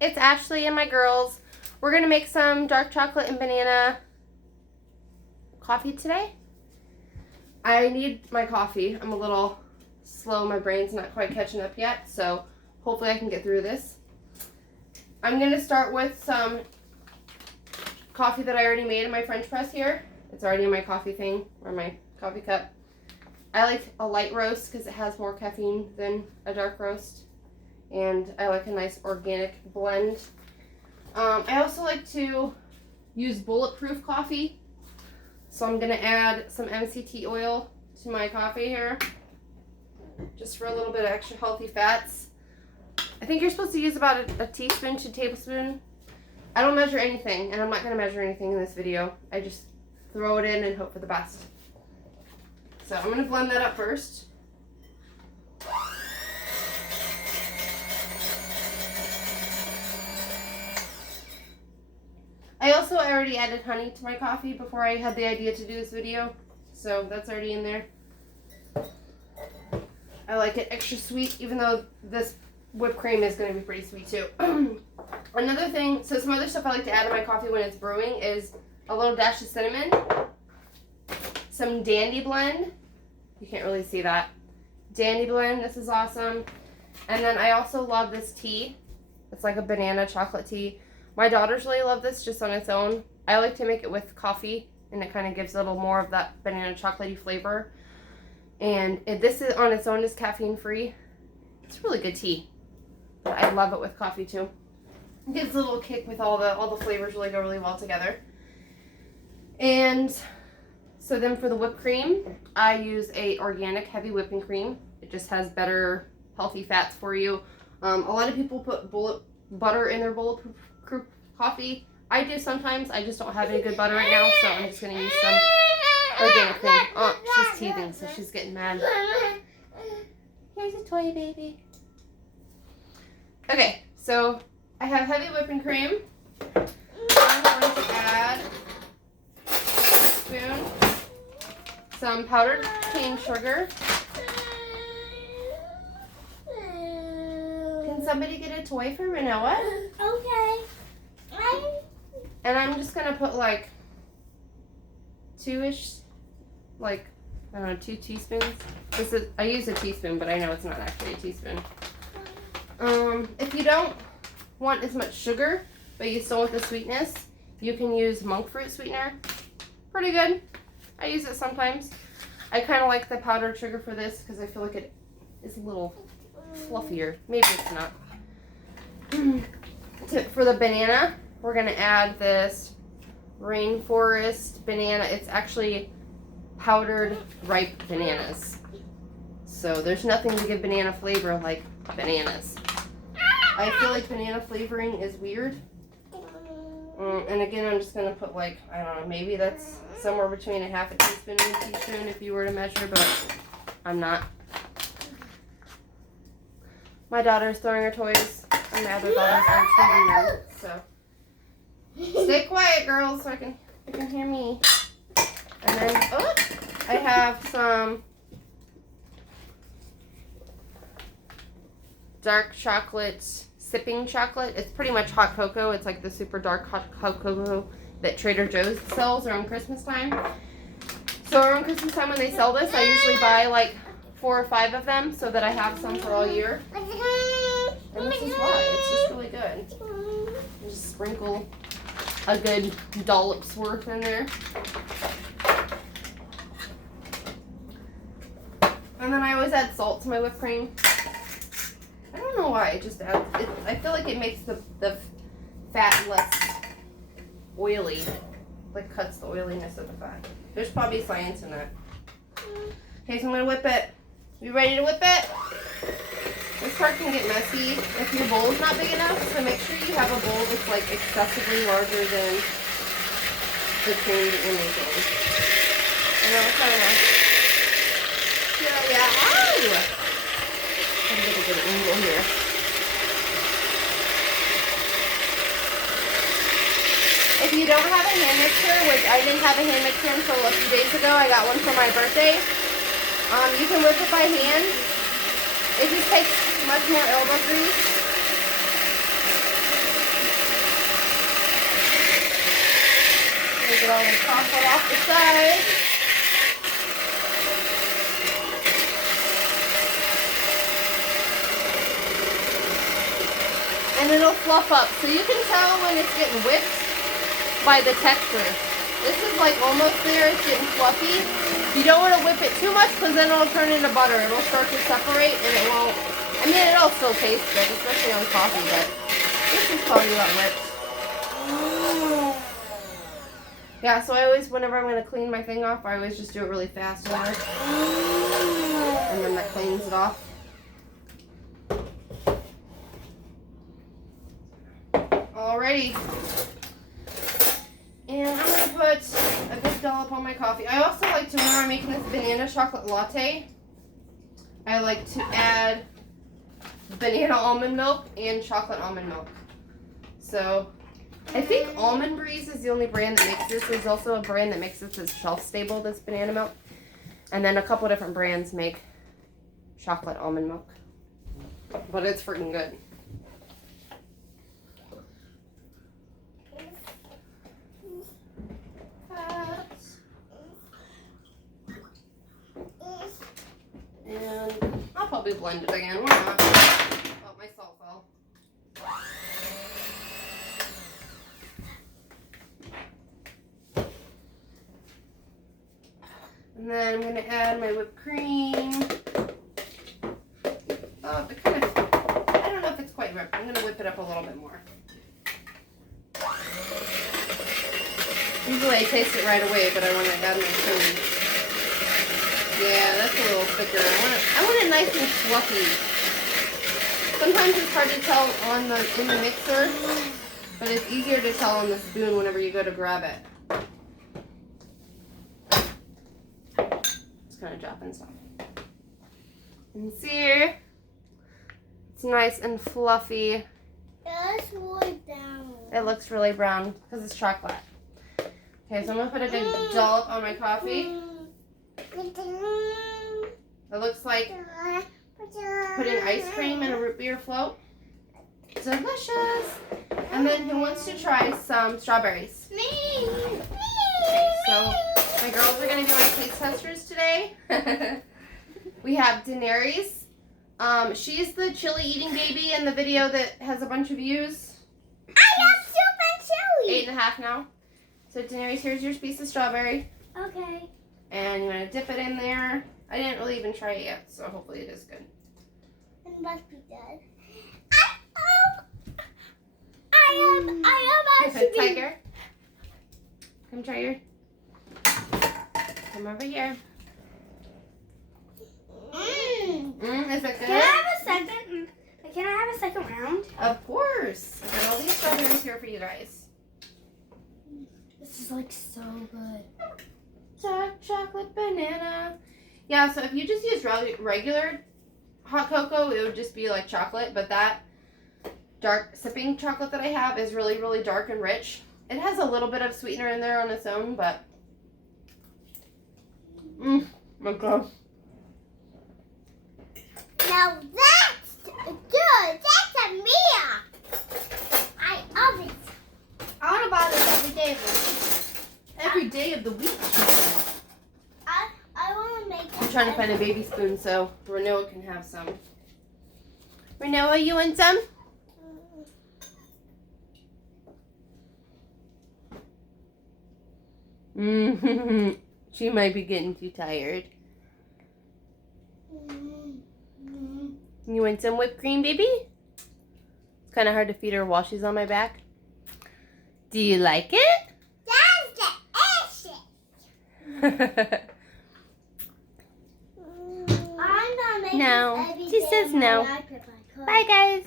it's Ashley and my girls. We're gonna make some dark chocolate and banana coffee today. I need my coffee. I'm a little slow. My brain's not quite catching up yet, so hopefully I can get through this. I'm gonna start with some coffee that I already made in my French press here. It's already in my coffee thing, or my coffee cup. I like a light roast because it has more caffeine than a dark roast. And I like a nice organic blend. I also like to use bulletproof coffee. So I'm going to add some MCT oil to my coffee here. Just for a little bit of extra healthy fats. I think you're supposed to use about a teaspoon to tablespoon. I don't measure anything, and I'm not going to measure anything in this video. I just throw it in and hope for the best. So I'm going to blend that up first. I already added honey to my coffee before I had the idea to do this video. So that's already in there. I like it extra sweet, even though this whipped cream is going to be pretty sweet too. Another thing, so some other stuff I like to add in my coffee when it's brewing is a little dash of cinnamon, some Dandy Blend. You can't really see that. Dandy Blend, this is awesome. And then I also love this tea. It's like a banana chocolate tea. My daughters really love this just on its own. I like to make it with coffee, and it kind of gives a little more of that banana chocolatey flavor. And this is on its own is caffeine free. It's really good tea. But I love it with coffee too. It gives a little kick with all the flavors really go really well together. And so then for the whipped cream, I use a organic heavy whipping cream. It just has better healthy fats for you. A lot of people put butter in their bulletproof coffee. I do sometimes. I just don't have any good butter right now, so I'm just going to use some organic cream. Oh, she's teething, so she's getting mad. Here's a toy baby. Okay, so I have heavy whipping cream. I'm going to add a spoon, some powdered cane sugar. Can somebody get a toy for Renoa? Okay. And I'm just going to put like two-ish, like, I don't know, 2 teaspoons. I use a teaspoon, but I know it's not actually a teaspoon. If you don't want as much sugar, but you still want the sweetness, you can use monk fruit sweetener. Pretty good. I use it sometimes. I kind of like the powdered sugar for this because I feel like it is a little fluffier. Maybe it's not. For the banana, we're going to add this Rainforest banana. It's actually powdered ripe bananas. So there's nothing to give banana flavor like bananas. I feel like banana flavoring is weird. And again, I'm just going to put like, I don't know, maybe that's somewhere between a half a teaspoon and a teaspoon if you were to measure, but I'm not. My daughter's throwing her toys, and my other daughters are treating them, so. Stay quiet, girls, so you can hear me. And then, oh, I have some dark chocolate, sipping chocolate. It's pretty much hot cocoa. It's like the super dark hot cocoa that Trader Joe's sells around Christmas time. So around Christmas time when they sell this, I usually buy like 4 or 5 of them so that I have some for all year. And this is why. It's just really good. Just sprinkle a good dollop's worth in there. And then I always add salt to my whipped cream. I don't know why. It just adds. I feel like it makes the fat less oily. Like cuts the oiliness of the fat. There's probably science in that. Okay, so I'm gonna whip it. You ready to whip it? This part can get messy if your bowl is not big enough, so make sure you have a bowl that's like excessively larger than the cream that you're making. I know it's kind of, yeah, ow! I'm gonna get a good angle here. If you don't have a hand mixer, which I didn't have a hand mixer until a few days ago, I got one for my birthday. You can whip it by hand. It just takes much more elbow grease. get all the chocolate off the side. And it'll fluff up. So you can tell when it's getting whipped by the texture. This is like almost there. It's getting fluffy. You don't want to whip it too much because then it'll turn into butter. It'll start to separate and it won't. I mean, it'll still taste good, especially on coffee, but this is probably not whipped. Yeah, so I always, whenever I'm going to clean my thing off, I always just do it really fast. And then that cleans it off. Alrighty. And I'm going to put a good dollop on my coffee. I also like to, whenever I'm making this banana chocolate latte, I like to add banana almond milk and chocolate almond milk. So, I think Almond Breeze is the only brand that makes this. There's also a brand that makes this as shelf stable, this banana milk. And then a couple different brands make chocolate almond milk. But it's freaking good. And I'll probably blend it again. Why not? Oh, my salt fell. And then I'm going to add my whipped cream. Oh, it kind of, I don't know if it's quite whipped. I'm going to whip it up a little bit more. Usually I taste it right away, but I want to add my cream. Yeah, that's a little thicker. I want it nice and fluffy. Sometimes it's hard to tell in the mixer, but it's easier to tell on the spoon whenever you go to grab it. Just kind of dropping some. And see here, it's nice and fluffy. That's really brown. It looks really brown because it's chocolate. Okay, so I'm gonna put a good dollop on my coffee. It looks like putting ice cream in a root beer float. Delicious. And then who wants to try some strawberries? Me. Okay, so my girls are going to be my taste testers today. We have Daenerys. She's the chili eating baby in the video that has a bunch of views. I have soup and chili. 8.5 now. So Daenerys, here's your piece of strawberry. Okay. And you want to dip it in there. I didn't really even try it yet, so hopefully it is good. It must be good. I am actually. Tiger, come try your. Come over here. Is it good? Can I have a second? Can I have a second round? Of course. I got all these strawberries here for you guys. This is like so good. Dark chocolate banana. Yeah, so if you just use regular hot cocoa, it would just be like chocolate, but that dark sipping chocolate that I have is really, really dark and rich. It has a little bit of sweetener in there on its own, but my God. Now that's good. That's a meal. I love it. I want to buy this every day of the week. Every day of the week. I want to make it. I'm trying to find a baby spoon so Renoa can have some. Renoa, you want some? She might be getting too tired. You want some whipped cream, baby? It's kind of hard to feed her while she's on my back. Do you like it? That's the essence. I'm gonna make No. this every She day says of my no. life if I could. Bye, guys.